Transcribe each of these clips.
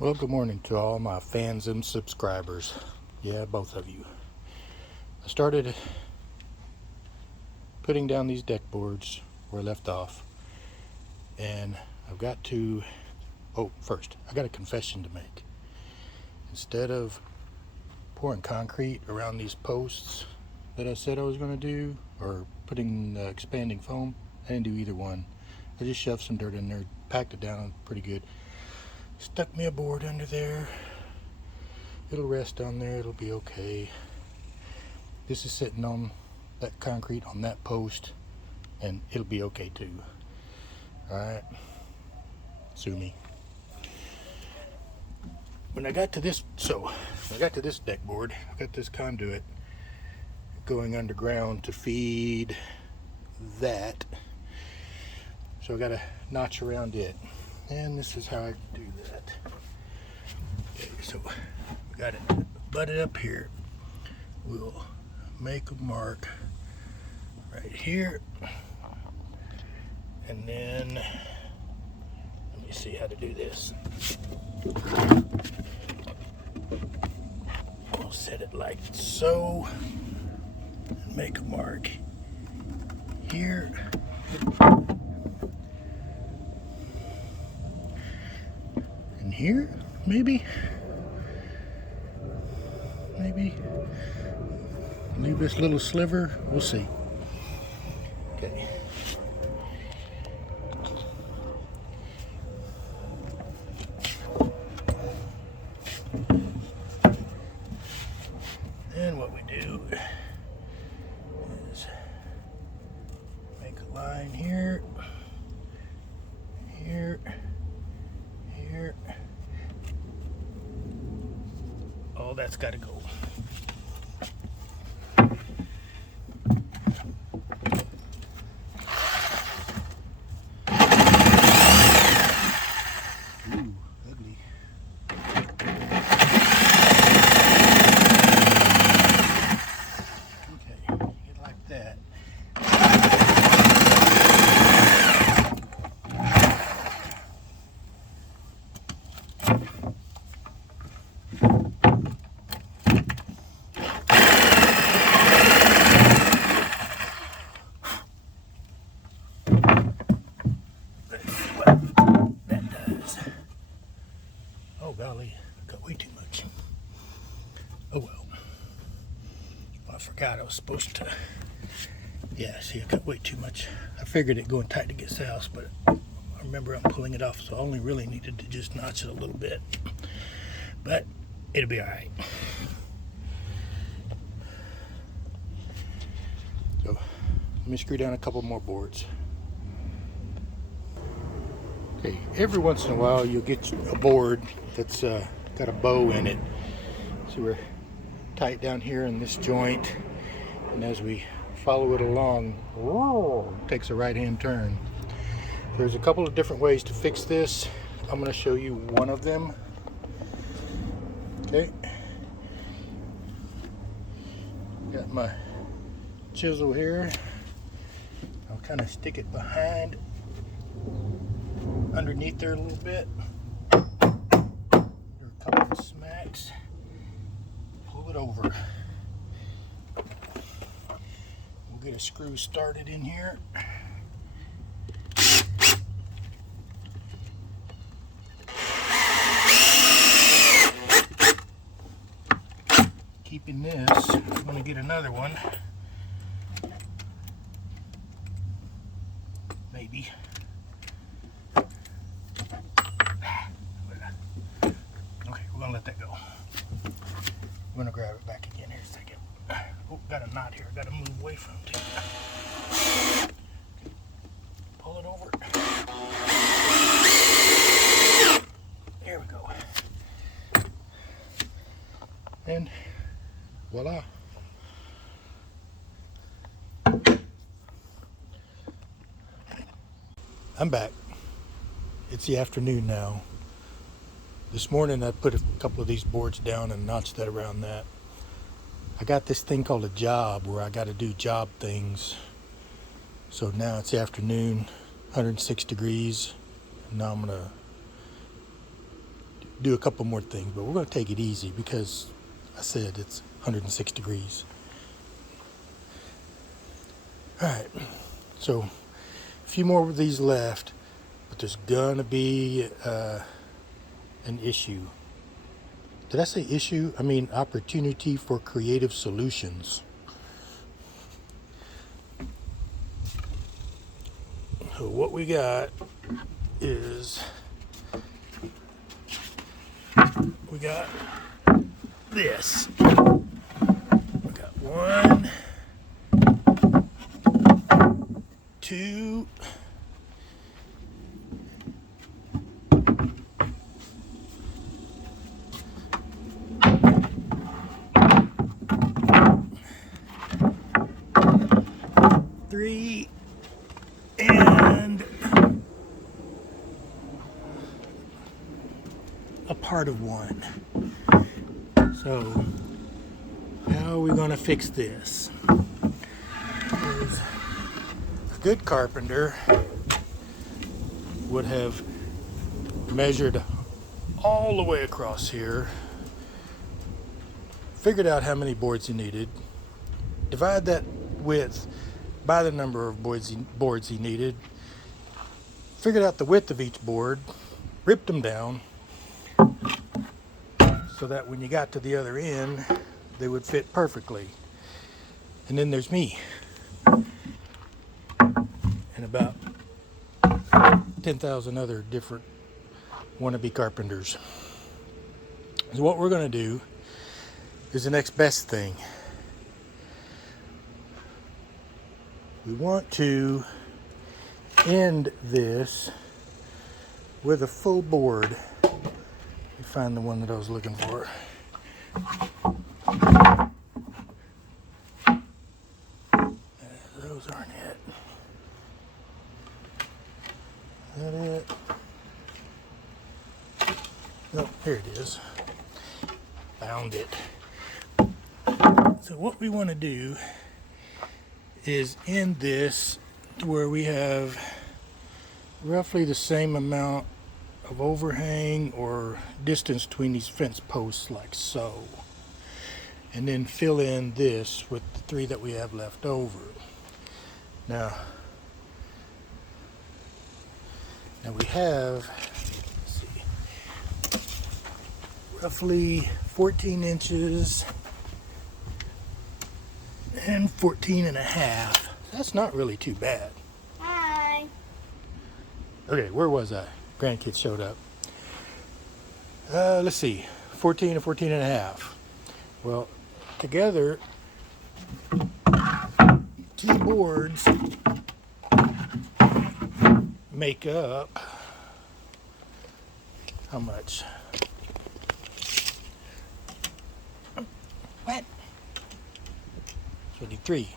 Well, good morning to all my fans and subscribers. Yeah, both of you. I started putting down these deck boards where I left off, and I've got to. Oh, first, I got a confession to make. Instead of pouring concrete around these posts that I said I was going to do, or putting expanding foam, I didn't do either one. I just shoved some dirt in there, packed it down pretty good, stuck me a board under there. It'll rest on there, it'll be okay. This is sitting on that concrete on that post, and it'll be okay too. Alright, sue me. When I got to this deck board, I got this conduit going underground to feed that. So I got a notch around it, and this is how I do that. Okay, so we got it butted up here. We'll make a mark right here, and then let me see how to do this. We'll set it like so and make a mark here. And here, maybe leave this little sliver. We'll see. Okay. Then what we do is make a line here, here, here. All that's got to go. Oh golly, I got way too much. Oh well. I forgot I was supposed to. Yeah, see, I got way too much. I figured it going tight to get south, but I remember I'm pulling it off, so I only really needed to just notch it a little bit. But it'll be alright. So let me screw down a couple more boards. Okay, every once in a while you'll get a board that's got a bow in it. So we're tight down here in this joint, and as we follow it along, it takes a right-hand turn. There's a couple of different ways to fix this. I'm going to show you one of them. Okay, got my chisel here. I'll kind of stick it behind underneath there a little bit. Do a couple of smacks. Pull it over. We'll get a screw started in here. Keeping this, I'm going to get another one. Maybe. Okay, we're gonna let that go. I'm gonna grab it back again here a second. Oh, got a knot here. I gotta move away from it. Pull it over. There we go. And voila. I'm back. It's the afternoon now. This morning I put a couple of these boards down and notched that around that. I got this thing called a job where I got to do job things. So now it's the afternoon, 106 degrees. Now I'm gonna do a couple more things, but we're going to take it easy because I said it's 106 degrees. All right, so a few more of these left, but there's gonna be an issue. Did I say issue? I mean opportunity for creative solutions. So what we got is we got this. We got 1, 2, 3, and a part of 1. So how are we going to fix this? Because a good carpenter would have measured all the way across here, figured out how many boards he needed, divide that width by the number of boards he needed, figured out the width of each board, ripped them down so that when you got to the other end, they would fit perfectly. And then there's me and about 10,000 other different wannabe carpenters. So what we're going to do is the next best thing. We want to end this with a full board. Let me find the one that I was looking for. Those aren't it. Is that it? No, here it is. Found it. So what we want to do is end this to where we have roughly the same amount of overhang or distance between these fence posts, like so. And then fill in this with the 3 that we have left over. Now we have, let's see, roughly 14 inches and 14 and a half. That's not really too bad. Hi. Okay, where was I? Grandkids showed up. Let's see, 14 and 14 and a half. Well, together, 2 boards make up how much? What? 23.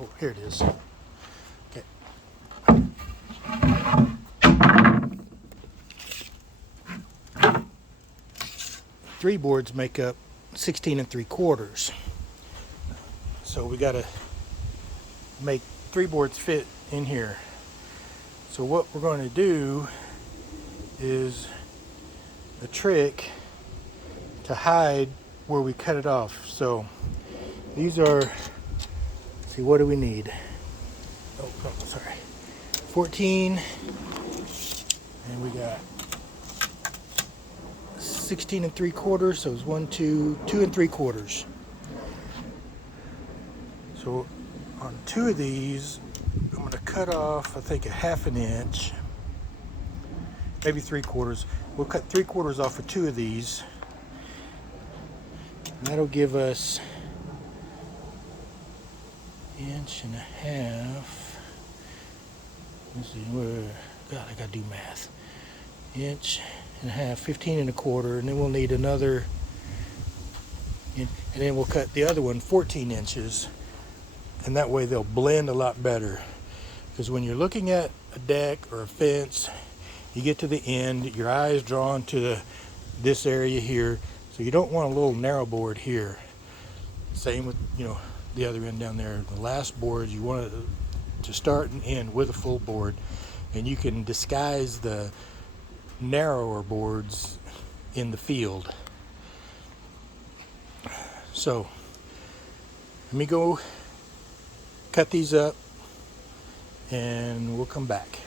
Oh, here it is. Okay. 3 boards make up 16 3/4. So we got to make 3 boards fit in here. So what we're going to do is a trick to hide where we cut it off. So these are, let's see, what do we need? Oh, no, sorry. 14, and we got 16 3/4, so it's 1, 2, 2 3/4. So on 2 of these, I'm going to cut off, I think, a 1/2 inch, maybe 3/4. We'll cut 3/4 off for 2 of these. And that'll give us 1.5 inches. Let's see, God, I gotta do math. 1.5 inches, 15 1/4, and then we'll need another, and then we'll cut the other one 14 inches, and that way they'll blend a lot better. Because when you're looking at a deck or a fence, you get to the end, your eye is drawn to this area here, so you don't want a little narrow board here. Same with, the other end down there. The last board, you want to start and end with a full board, and you can disguise the narrower boards in the field. So let me go cut these up and we'll come back.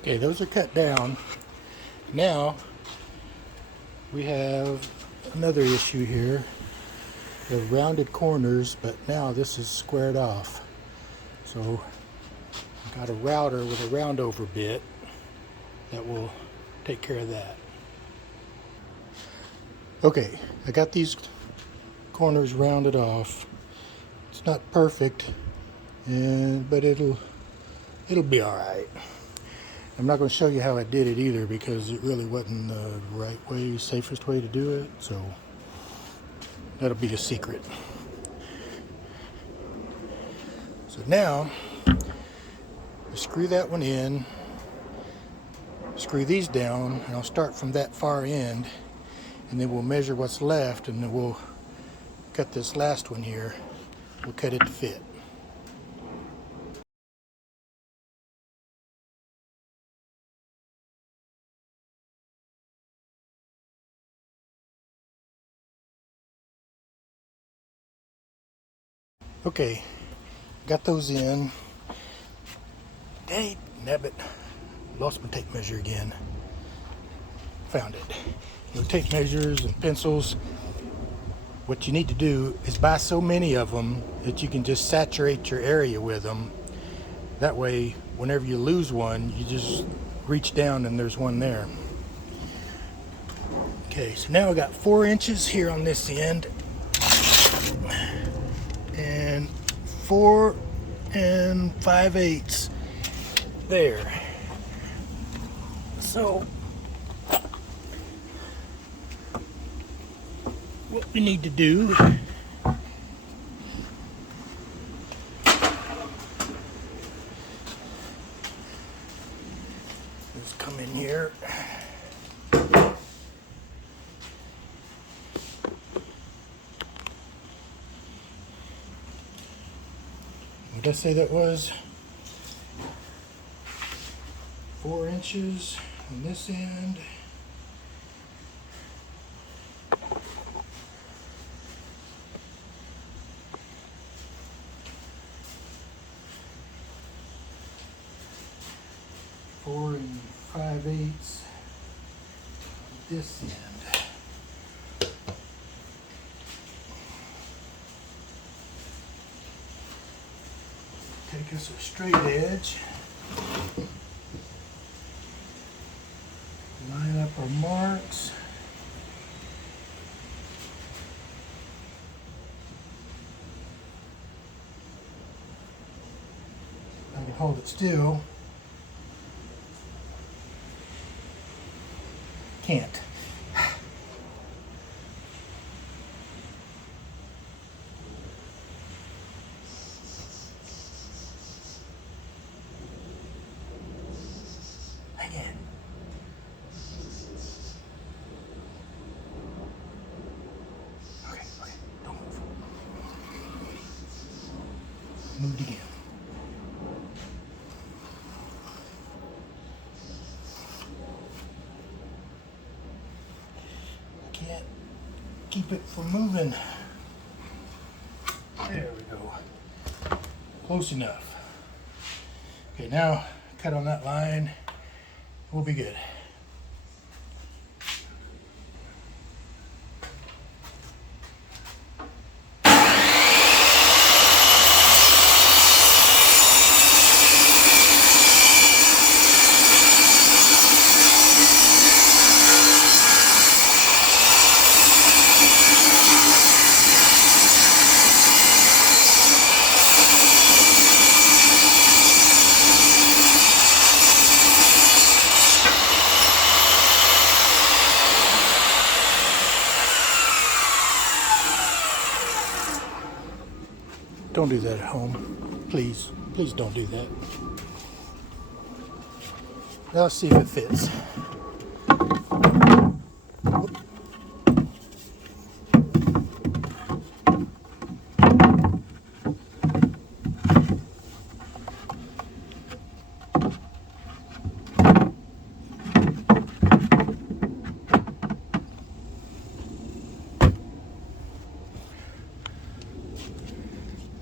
Okay, those are cut down. Now we have another issue here. The rounded corners, but now this is squared off. So I've got a router with a round over bit that will take care of that. Okay, I got these corners rounded off. It's not perfect, but it'll be all right. I'm not going to show you how I did it either because it really wasn't the right way, safest way to do it. So that'll be a secret. So now, screw that one in, screw these down, and I'll start from that far end, and then we'll measure what's left, and then we'll cut this last one here. We'll cut it to fit. Okay, got those in. Dang nabbit, lost my tape measure again. Found it. Tape measures and pencils. What you need to do is buy so many of them that you can just saturate your area with them. That way, whenever you lose one, you just reach down and there's one there. Okay, so now I got 4 inches here on this end, and 4 5/8 there. So what we need to do is come in here. What did I say that was? 4 inches on this end. Four and 5/8 this end. Take us a straight edge. Line up our marks. I can hold it still. Can't. Again. Okay, don't move. Moved again. Can't keep it from moving. There we go. Close enough. Okay, now cut on that line. We'll be good. Don't do that at home. Please, please don't do that. Now let's see if it fits.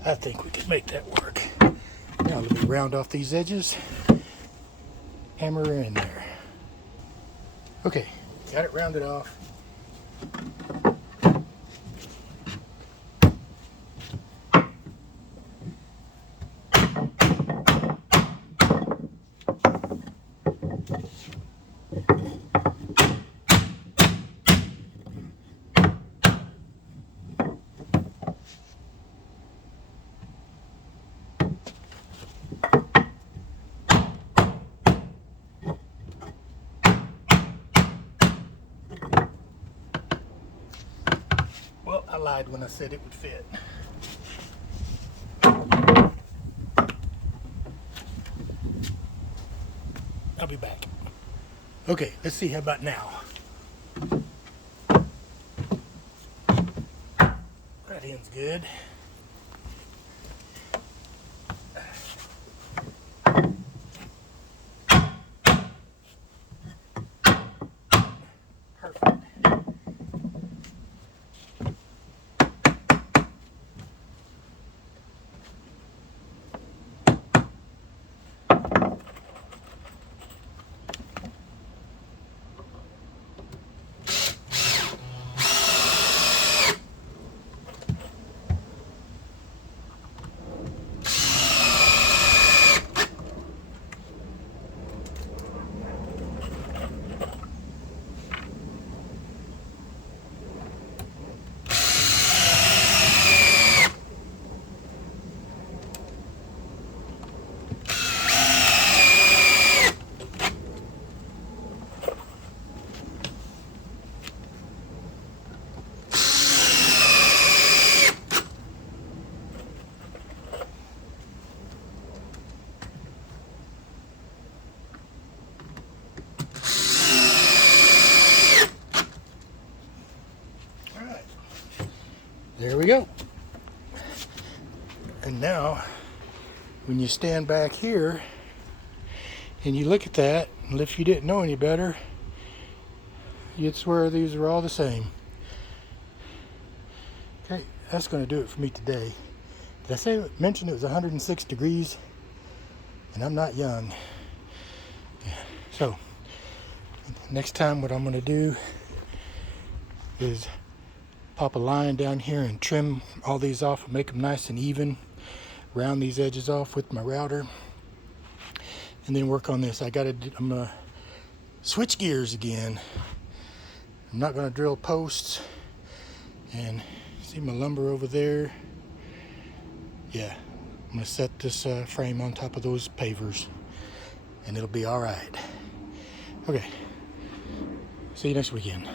I think we can make that work. Now let me round off these edges. Hammer her in there. Okay, got it rounded off. Well, I lied when I said it would fit. I'll be back. Okay, let's see how about now. That end's good. Perfect. There we go. And now, when you stand back here and you look at that, and if you didn't know any better, you'd swear these are all the same. Okay, that's going to do it for me today. Did I mention it was 106 degrees? And I'm not young. So, next time what I'm going to do is pop a line down here and trim all these off and make them nice and even. Round these edges off with my router. And then work on this. I'm gonna switch gears again. I'm not gonna drill posts. And see my lumber over there? Yeah, I'm gonna set this frame on top of those pavers and it'll be all right. Okay, see you next weekend.